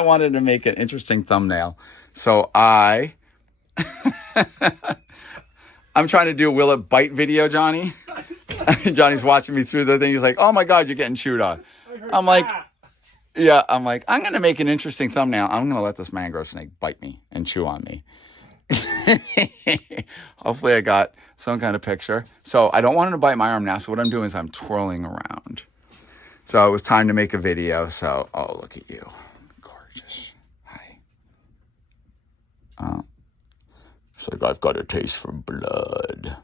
I wanted to make an interesting thumbnail. So I'm trying to do a will it bite video, Johnny. Johnny's watching me through the thing. He's like, oh my God, you're getting chewed on. I'm like, yeah, I'm like, I'm going to make an interesting thumbnail. I'm going to let this mangrove snake bite me and chew on me. Hopefully I got some kind of picture. So I don't want him to bite my arm now. So what I'm doing is I'm twirling around. So it was time to make a video. So, oh, look at you. Gorgeous. Hi. It's like I've got a taste for blood.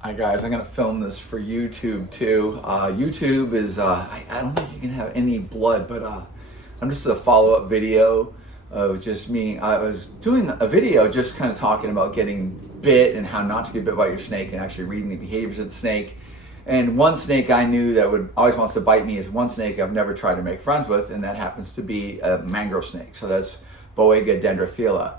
Hi guys, I'm gonna film this for YouTube too. YouTube is, I don't think you can have any blood, but I'm just a follow-up video of just me. I was doing a video just kind of talking about getting bit and how not to get bit by your snake and actually reading the behaviors of the snake. And one snake I knew that would always wants to bite me is one snake I've never tried to make friends with, and that happens to be a mangrove snake. So that's Boega dendrophila.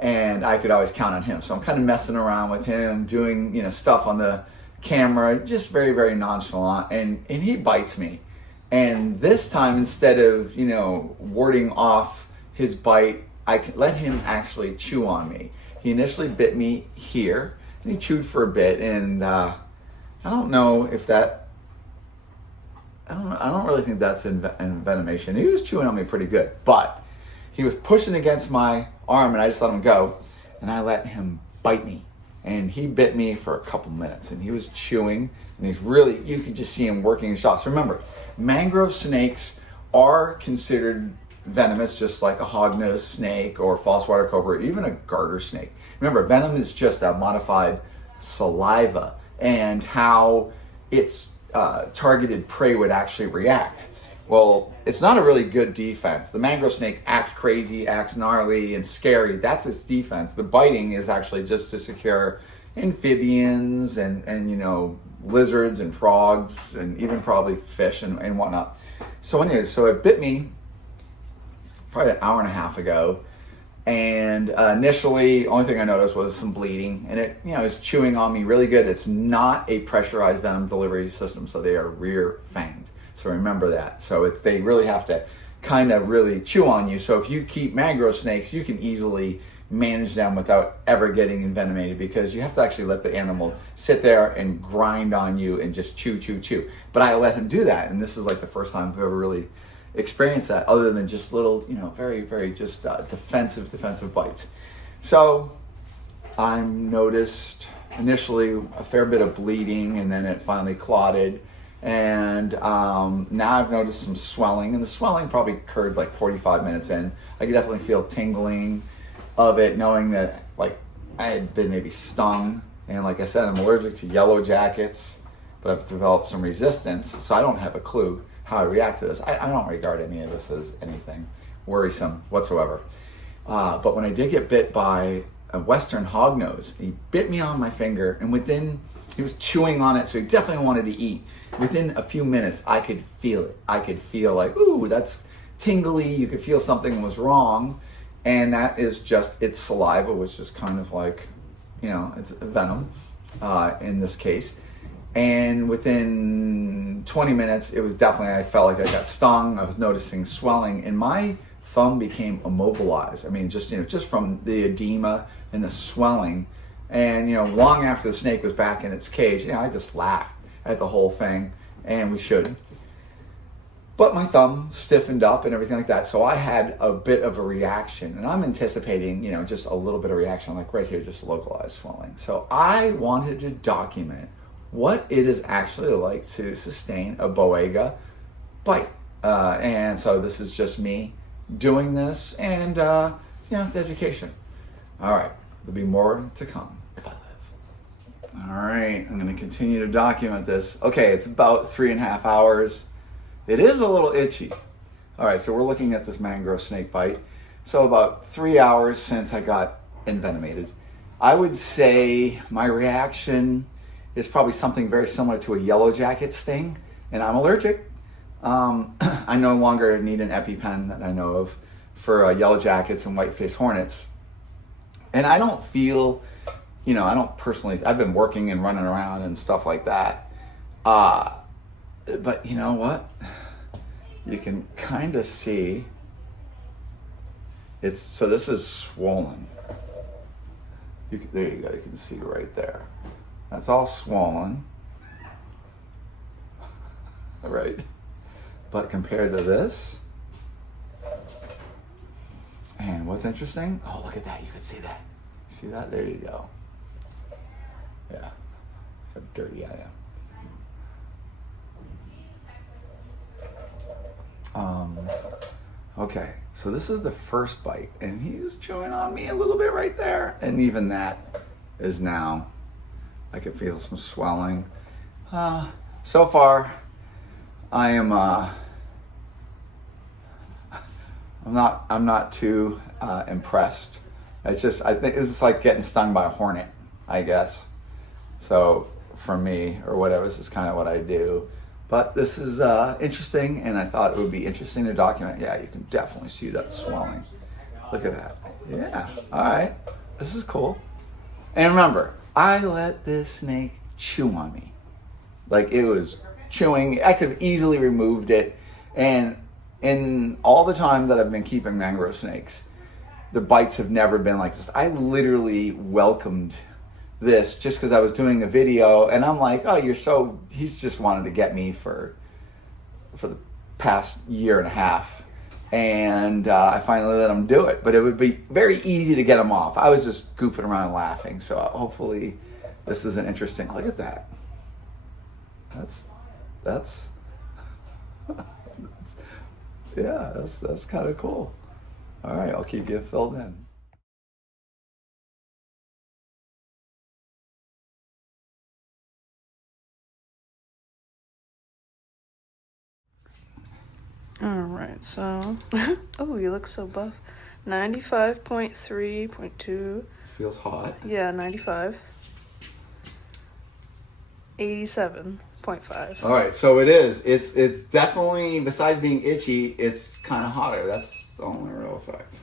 And I could always count on him. So I'm kind of messing around with him, doing stuff on the camera, just very, very nonchalant. And he bites me. And this time, instead of warding off his bite, I let him actually chew on me. He initially bit me here, and he chewed for a bit. And I don't know if that. I don't really think that's envenomation. He was chewing on me pretty good, but he was pushing against my arm, and I just let him go, and I let him bite me. And he bit me for a couple minutes, and he was chewing, and he's really, you could just see him working his jaws. Remember, mangrove snakes are considered venomous, just like a hognose snake or false water cobra, or even a garter snake. Remember, venom is just a modified saliva, and how its targeted prey would actually react. Well, it's not a really good defense. The mangrove snake acts crazy, acts gnarly and scary. That's its defense. The biting is actually just to secure amphibians and lizards and frogs and even probably fish and whatnot. So anyway, so it bit me probably an hour and a half ago. And initially, only thing I noticed was some bleeding, and it is chewing on me really good. It's not a pressurized venom delivery system, so they are rear fanged. So remember that. So they really have to kind of really chew on you. So if you keep mangrove snakes, you can easily manage them without ever getting envenomated, because you have to actually let the animal sit there and grind on you and just chew, chew, chew. But I let him do that, and this is like the first time I've ever really experienced that, other than just little, very, very just defensive bites. So I noticed initially a fair bit of bleeding, and then it finally clotted. And now I've noticed some swelling, and the swelling probably occurred like 45 minutes in. I could definitely feel tingling of it, knowing that like I had been maybe stung. And like I said, I'm allergic to yellow jackets, but I've developed some resistance, so I don't have a clue how I react to this. I don't regard any of this as anything worrisome whatsoever. But when I did get bit by a western hognose, he bit me on my finger, and he was chewing on it, so he definitely wanted to eat. Within a few minutes, I could feel it. I could feel like, ooh, that's tingly. You could feel something was wrong. And that is just its saliva, which is kind of like, it's venom in this case. And within 20 minutes, it was definitely, I felt like I got stung. I was noticing swelling, and my thumb became immobilized. I mean, just from the edema and the swelling. And long after the snake was back in its cage, I just laughed at the whole thing, and we should. But my thumb stiffened up and everything like that, so I had a bit of a reaction, and I'm anticipating, just a little bit of reaction, like right here, just localized swelling. So I wanted to document what it is actually like to sustain a Boega bite, and so this is just me doing this, and it's education. All right, there'll be more to come if I live. All right, I'm going to continue to document this. Okay, it's about 3.5 hours. It is a little itchy. All right, so we're looking at this mangrove snake bite. So about 3 hours since I got envenomated. I would say my reaction is probably something very similar to a yellow jacket sting, and I'm allergic. I no longer need an EpiPen that I know of for yellow jackets and white-faced hornets. And I don't feel you know, I don't personally, I've been working and running around and stuff like that. But you know what? You can kind of see so this is swollen. There you go, you can see right there. That's all swollen. All right. But compared to this, and what's interesting, oh, look at that, you can see that. See that? There you go. Yeah, how dirty I am. Okay, so this is the first bite, and he's chewing on me a little bit right there, and even that is now, I can feel some swelling. So far, I am, I'm not too impressed. It's just, I think it's like getting stung by a hornet, I guess. So for me, or whatever, this is kind of what I do. But this is interesting, and I thought it would be interesting to document. Yeah, you can definitely see that swelling. Look at that. Yeah, all right. This is cool. And remember, I let this snake chew on me. Like, it was chewing. I could have easily removed it. And in all the time that I've been keeping mangrove snakes, the bites have never been like this. I literally welcomed this just because I was doing a video, and I'm like, oh, he's just wanted to get me for the past year and a half, and I finally let him do it. But it would be very easy to get him off. I was just goofing around and laughing, so hopefully this is an interesting. Look at that. That's yeah, that's kind of cool. All right, I'll keep you filled in. All right, so, oh, you look so buff. 95.3.2. Feels hot. Yeah, 95. 87.5. All right, so it is. It's definitely, besides being itchy, it's kind of hotter. That's the only real effect.